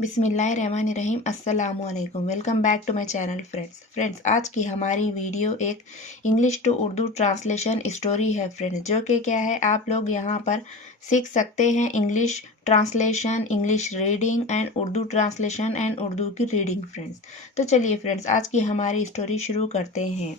बिस्मिल्लाहिर्रहमानिर्रहीम अस्सलामुअलैकुम। Welcome back to my channel friends. आज की हमारी वीडियो एक English to Urdu translation story है फ्रेंड्स, जो कि क्या है आप लोग यहाँ पर सीख सकते हैं English translation, English reading and Urdu translation and Urdu की रीडिंग फ्रेंड्स। तो चलिए फ्रेंड्स, आज की हमारी स्टोरी शुरू करते हैं।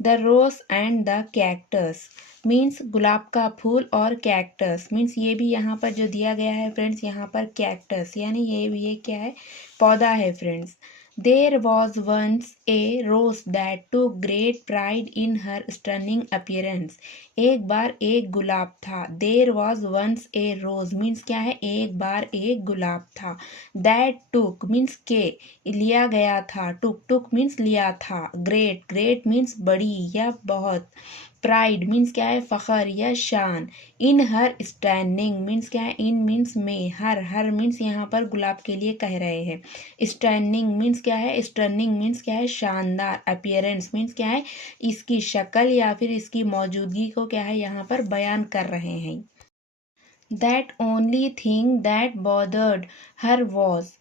The rose and the cactus means गुलाब का फूल, और कैक्टस मीन्स ये भी यहाँ पर जो दिया गया है फ्रेंड्स, यहाँ पर कैक्टस यानी ये क्या है, पौधा है friends. There was once a rose that took great pride in her stunning appearance. एक बार एक गुलाब था। There was once a rose means क्या है, एक बार एक गुलाब था। दैट टुक मीन्स के, लिया गया था। टुक टुक मीन्स लिया था। ग्रेट ग्रेट मीन्स बड़ी या बहुत। प्राइड मीन्स क्या है, फखर या शान। इन हर स्टैंडिंग मीन्स क्या है, इन मीन्स में, हर मीन्स यहाँ पर गुलाब के लिए कह रहे हैं। स्टैंडिंग मीन्स क्या है, स्टर्निंग मीन्स क्या है, शानदार। अपीयरेंस मीन्स क्या है, इसकी शक्ल या फिर इसकी मौजूदगी को क्या है यहाँ पर बयान कर रहे हैं। That only thing that bothered her was,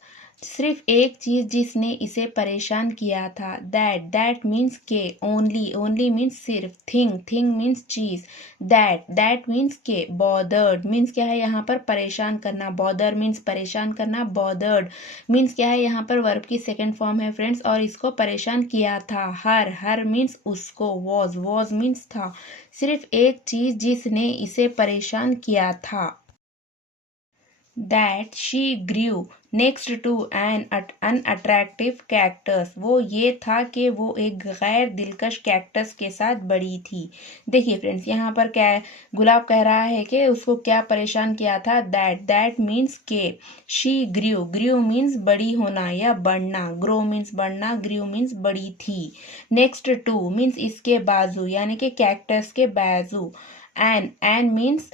सिर्फ एक चीज जिसने इसे परेशान किया था। दैट मीन्स के, ओनली मीन्स सिर्फ, थिंग मीन्स चीज, दैट मीन्स के, बॉदर्ड मीन्स क्या है यहाँ पर परेशान करना। बॉदर मीन्स परेशान करना। बॉदर्ड मीन्स क्या है यहाँ पर वर्ब की सेकंड फॉर्म है फ्रेंड्स, और इसको परेशान किया था। हर मीन्स उसको। वॉज मीन्स था। सिर्फ एक चीज जिसने इसे परेशान किया था। That she grew next to an unattractive cactus, वो ये था कि वो एक गैर दिलकश कैक्टस के साथ बड़ी थी। देखिए फ्रेंड्स, यहाँ पर क्या है, गुलाब कह रहा है कि उसको क्या परेशान किया था। दैट मीन्स के। शी ग्रू मीन्स बड़ी होना या बढ़ना। ग्रो मीन्स बढ़ना, ग्रू मीन्स बड़ी थी। नेक्स्ट टू मीन्स इसके बाजू, यानी कि कैक्टस के बाजू। एन मीन्स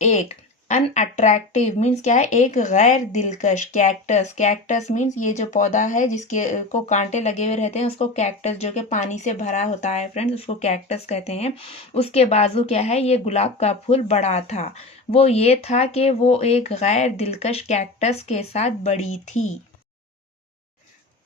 एक। अनअट्रैक्टिव मीन्स क्या है, एक गैर दिलकश। कैक्टस मीन्स ये जो पौधा है जिसके को कांटे लगे हुए रहते हैं, उसको कैक्टस, जो कि पानी से भरा होता है फ्रेंड्स, उसको कैक्टस कहते हैं। उसके बाजू क्या है, ये गुलाब का फूल बड़ा था। वो ये था कि वो एक गैर दिलकश कैक्टस के साथ बड़ी थी।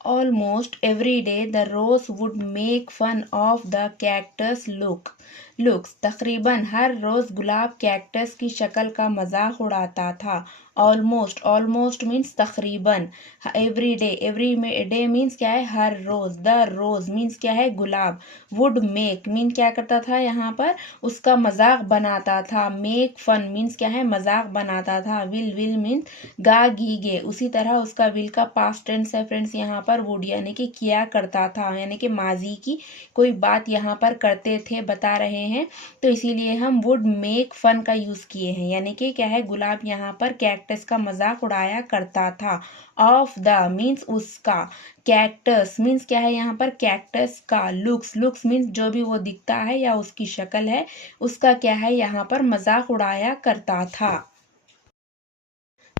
Almost every day the rose would make fun of the cactus looks। तकरीबन हर रोज गुलाब कैक्टस की शक्ल का मजाक उड़ाता था। ऑलमोस्ट मीन्स तकरीबन। एवरी डे मीन्स क्या है, हर रोज। द रोज मीन्स क्या है, गुलाब। वुड मेक मीन क्या करता था यहाँ पर, उसका मजाक बनाता था। मेक फन मीन्स क्या है, मजाक बनाता था। विल मीन्स गा गीगे, उसी तरह उसका विल का पास्ट टेंस है फ्रेंड्स यहाँ पर। वुड यानी कि किया करता था, यानी कि माजी की कोई बात यहाँ पर करते थे, बता रहे हैं, तो इसीलिए हम वुड मेक फन का यूज किए हैं। यानी कि क्या है, गुलाब यहाँ पर कैक्टस का मजाक उड़ाया करता था। ऑफ द मीन्स उसका। कैक्टस मीन्स क्या है यहाँ पर, कैक्टस का। लुक्स मीन्स जो भी वो दिखता है या उसकी शक्ल है, उसका क्या है यहाँ पर मजाक उड़ाया करता था।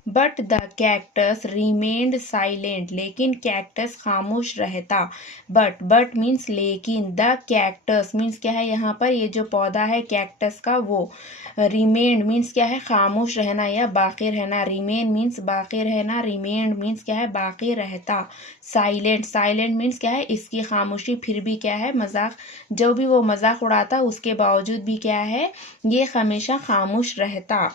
But the cactus remained silent, लेकिन कैक्टस खामोश रहता। बट मीन्स लेकिन। द कैक्टस मीन्स क्या है यहाँ पर, ये जो पौधा है कैक्टस का, वो। रिमेन्ड मीन्स क्या है, खामोश रहना या बाकी रहना। रिमेन मीन्स बाकी रहना। रिमेन्ड मीन्स क्या है, बाकी रहता। साइलेंट मीन्स क्या है, इसकी खामोशी फिर भी क्या है, मजाक, जो भी वो मजाक उड़ाता उसके बावजूद भी क्या है, ये हमेशा खामोश रहता।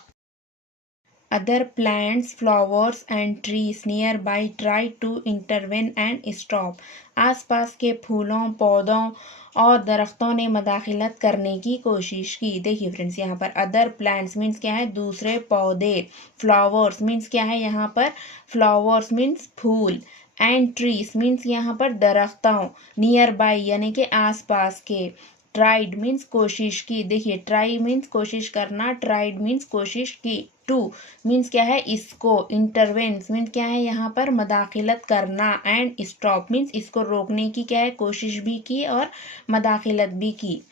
Other plants, flowers and trees nearby tried to intervene and stop। आसपास के फूलों, पौधों और दरख्तों ने मदाखिलत करने की कोशिश की। देखिए फ्रेंड्स, यहाँ पर अदर प्लांट्स मीन्स क्या है, दूसरे पौधे। फ्लावर्स मीन्स क्या है यहाँ पर, फ्लावर्स मीन्स फूल। एंड ट्रीज मीन्स यहाँ पर दरख्तों। नियर बाई यानी कि आसपास के। ट्राइड मीन्स कोशिश की। देखिए, ट्राई मीन्स कोशिश करना, ट्राइड मीन्स कोशिश की। टू मीन्स क्या है, इसको। इंटरवेंस मीन्स क्या है यहाँ पर, मदाखिलत करना। एंड स्टॉप मीन्स इसको रोकने की क्या है, कोशिश भी की और मदाखिलत भी की।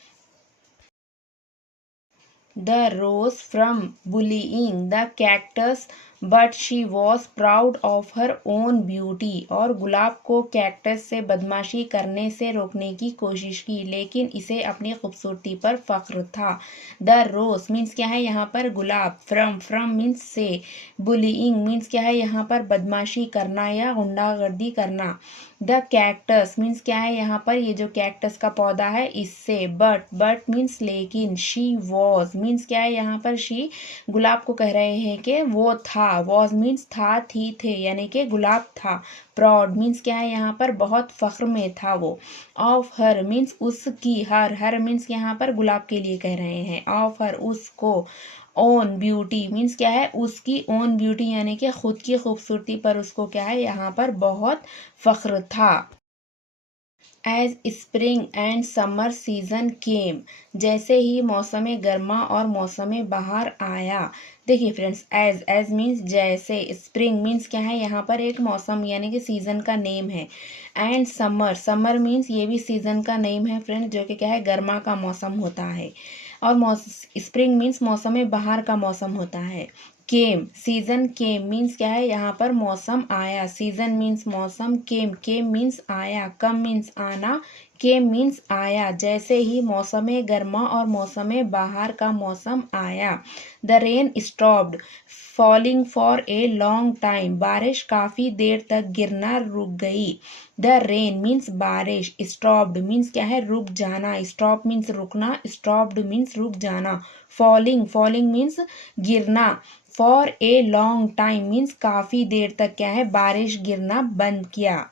The rose from bullying the cactus but she was proud of her own beauty, और गुलाब को कैक्टस से बदमाशी करने से रोकने की कोशिश की, लेकिन इसे अपनी खूबसूरती पर फख्र था। द रोज मीन्स क्या है यहाँ पर गुलाब, फ्रम मीन्स से, बुलिंग मीन्स क्या है यहाँ पर बदमाशी करना या गुंडागर्दी करना। द कैक्टस मीन्स क्या है यहाँ पर ये जो कैक्टस का पौधा है इससे, बट मीन्स लेकिन, शी वॉज मीन्स क्या है यहाँ पर शी गुलाब को कह रहे हैं कि वो था, वॉज मीन्स था, थी, थे, यानी कि गुलाब था। प्राउड मीन्स क्या है यहाँ पर बहुत फख्र में था वो। ऑफ हर मीन्स उसकी, हर मीन्स यहाँ पर गुलाब के लिए कह रहे हैं, ऑफ हर उसको। ओन ब्यूटी मीन्स क्या है उसकी ओन ब्यूटी, यानी कि खुद की खूबसूरती पर उसको क्या है यहाँ पर बहुत फख्र था। As spring and summer season came, जैसे ही मौसम गर्मा और मौसम बहार आया। देखिए फ्रेंड्स, एज मीन्स जैसे, स्प्रिंग मीन्स क्या है यहाँ पर एक मौसम यानी कि सीजन का नेम है, एंड समर मीन्स ये भी सीजन का नेम है फ्रेंड्स, जो कि क्या है गर्मा का मौसम होता है, और स्प्रिंग मीन्स मौसम बहार का मौसम होता है। केम सीजन, केम मीन्स क्या है यहाँ पर मौसम आया, सीजन मीन्स मौसम, केम मीन्स आया, कम मीन्स आना, केम मीन्स आया, जैसे ही मौसम गर्मा और मौसम बहार का मौसम आया। The rain stopped falling for a long time, बारिश काफ़ी देर तक गिरना रुक गई। द रेन मीन्स बारिश, स्टॉप्ड मीन्स क्या है रुक जाना, स्टॉप मीन्स रुकना, स्टॉप्ड मीन्स रुक जाना। फॉलिंग मीन्स गिरना, for a long time means काफ़ी देर तक क्या है बारिश गिरना बंद किया।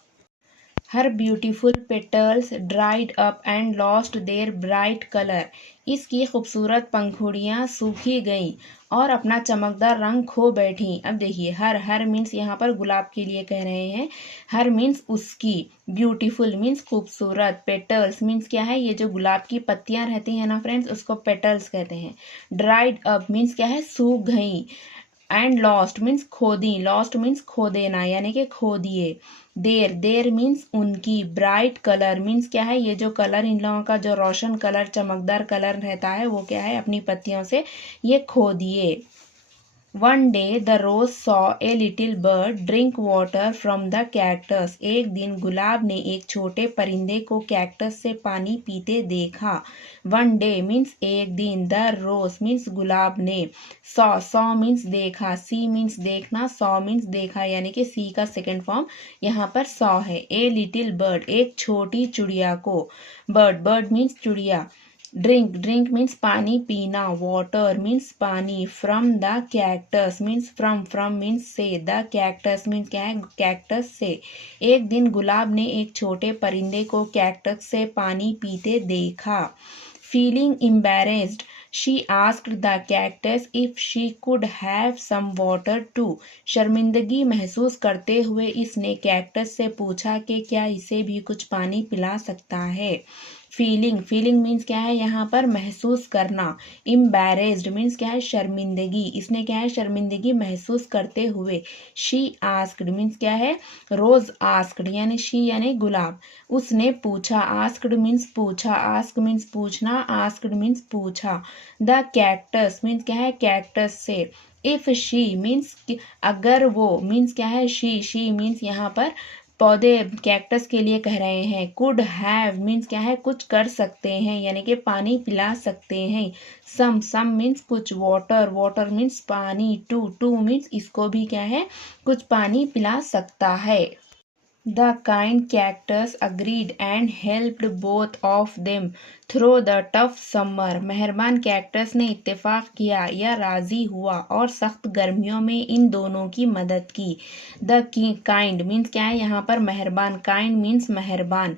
Her beautiful petals dried up and lost their bright colour, इसकी खूबसूरत पंखुड़ियाँ सूखी गईं और अपना चमकदार रंग खो बैठी। अब देखिए, हर मीन्स यहाँ पर गुलाब के लिए कह रहे हैं, हर मीन्स उसकी, ब्यूटीफुल मीन्स खूबसूरत, पेटल्स मीन्स क्या है ये जो गुलाब की पत्तियाँ रहती हैं ना फ्रेंड्स, उसको पेटल्स कहते हैं। ड्राइड अप मीन्स क्या है सूख गई, एंड लॉस्ट मीन्स खो दी, लॉस्ट मीन्स खो देना यानी कि खो दिए। देर मीन्स उनकी, ब्राइट कलर मीन्स क्या है ये जो कलर इन लोगों का जो रोशन कलर चमकदार कलर रहता है वो क्या है अपनी पत्तियों से ये खो दिए। One day the rose saw a little bird drink water from the cactus. एक दिन गुलाब ने एक छोटे परिंदे को कैक्टस से पानी पीते देखा। One day means एक दिन, the rose means गुलाब ने, saw means देखा, see means देखना, saw means देखा, यानी कि see का सेकेंड फॉर्म यहाँ पर saw है। A little bird एक छोटी चिड़िया को, bird means चिड़िया। ड्रिंक मीन्स पानी पीना, वाटर मीन्स पानी, from the cactus means from means से, द कैक्टस मीन्स क्या है कैक्टस से। एक दिन गुलाब ने एक छोटे परिंदे को कैक्टस से पानी पीते देखा। Feeling embarrassed she asked the cactus if she could have some water too, शर्मिंदगी महसूस करते हुए इसने कैक्टस से पूछा कि क्या इसे भी कुछ पानी पिला सकता है। फीलिंग मीन्स क्या है यहाँ पर महसूस करना। एम्बैरेस्ड मीन्स क्या है शर्मिंदगी, इसने क्या है शर्मिंदगी महसूस करते हुए। शी आस्क्ड मीन्स क्या है रोज आस्क्ड, यानी शी यानी गुलाब, उसने पूछा, आस्क्ड मीन्स पूछा, आस्क मीन्स पूछना, आस्क्ड मीन्स पूछा। द कैक्टस मीन्स क्या है कैक्टस से। इफ शी मीन्स अगर वो, मीन्स क्या है शी मीन्स यहाँ पर पौधे कैक्टस के लिए कह रहे हैं। कुड हैव मीन्स क्या है कुछ कर सकते हैं यानी कि पानी पिला सकते हैं। सम मीन्स कुछ, वाटर मीन्स पानी, टू मीन्स इसको भी क्या है कुछ पानी पिला सकता है। The kind cactus agreed and helped both of them through the tough summer. मेहरबान कैक्टस ने इत्तेफाक किया या राजी हुआ और सख्त गर्मियों में इन दोनों की मदद की। The kind मीन्स क्या है यहाँ पर मेहरबान, kind मीन्स मेहरबान।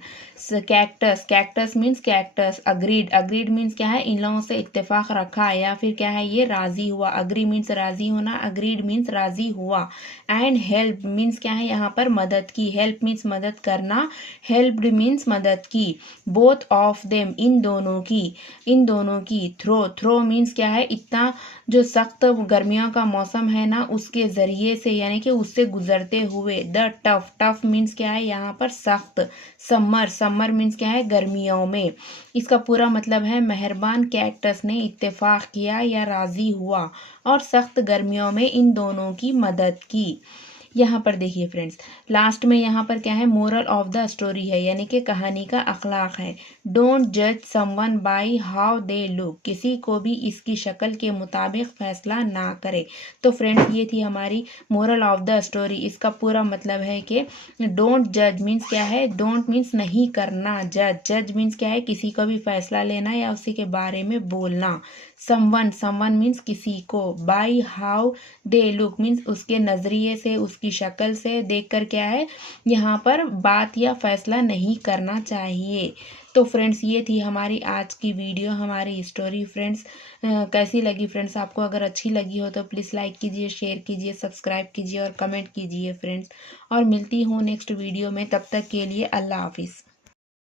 Cactus means cactus. Agreed means क्या है इन लोगों से इत्तेफाक रखा या फिर क्या है ये राजी हुआ। अग्री मीन्स राजी होना, अग्रीड मीन्स राजी हुआ। एंड हेल्प मीन्स क्या है यहाँ पर मदद की, हेल्प मीन्स मदद करना, हेल्प्ड मीन्स मदद की। बोथ ऑफ देम इन इन दोनों की थ्रो मीन्स क्या है, इतना जो सख्त गर्मियों का मौसम है ना उसके ज़रिए से यानी कि उससे गुजरते हुए। द टफ मीन्स क्या है यहाँ पर सख्त। समर मीन्स क्या है, गर्मियों में। इसका पूरा मतलब है मेहरबान कैक्टस ने इत्तेफाक किया या राज़ी हुआ और सख्त गर्मियों में इन दोनों की मदद की। यहाँ पर देखिए फ्रेंड्स, लास्ट में यहाँ पर क्या है, मोरल ऑफ द स्टोरी है यानी कि कहानी का अखलाक है। डोंट जज someone by how they look, किसी को भी इसकी शक्ल के मुताबिक फैसला ना करे। तो फ्रेंड्स ये थी हमारी मोरल ऑफ द स्टोरी। इसका पूरा मतलब है कि डोंट जज मीन्स क्या है, डोंट मीन्स नहीं करना, जज मीन्स क्या है, किसी को भी फैसला लेना या उसी के बारे में बोलना। समवन मीन्स किसी को। By how they look means उसके नज़रिए से, उसकी शक्ल से देखकर क्या है यहाँ पर बात या फैसला नहीं करना चाहिए। तो फ्रेंड्स ये थी हमारी आज की वीडियो, हमारी स्टोरी। फ्रेंड्स कैसी लगी फ्रेंड्स आपको? अगर अच्छी लगी हो तो प्लीज़ लाइक कीजिए, शेयर कीजिए, सब्सक्राइब कीजिए और कमेंट कीजिए फ्रेंड्स। और मिलती हूँ नेक्स्ट वीडियो में, तब तक के लिए अल्लाह हाफिज़।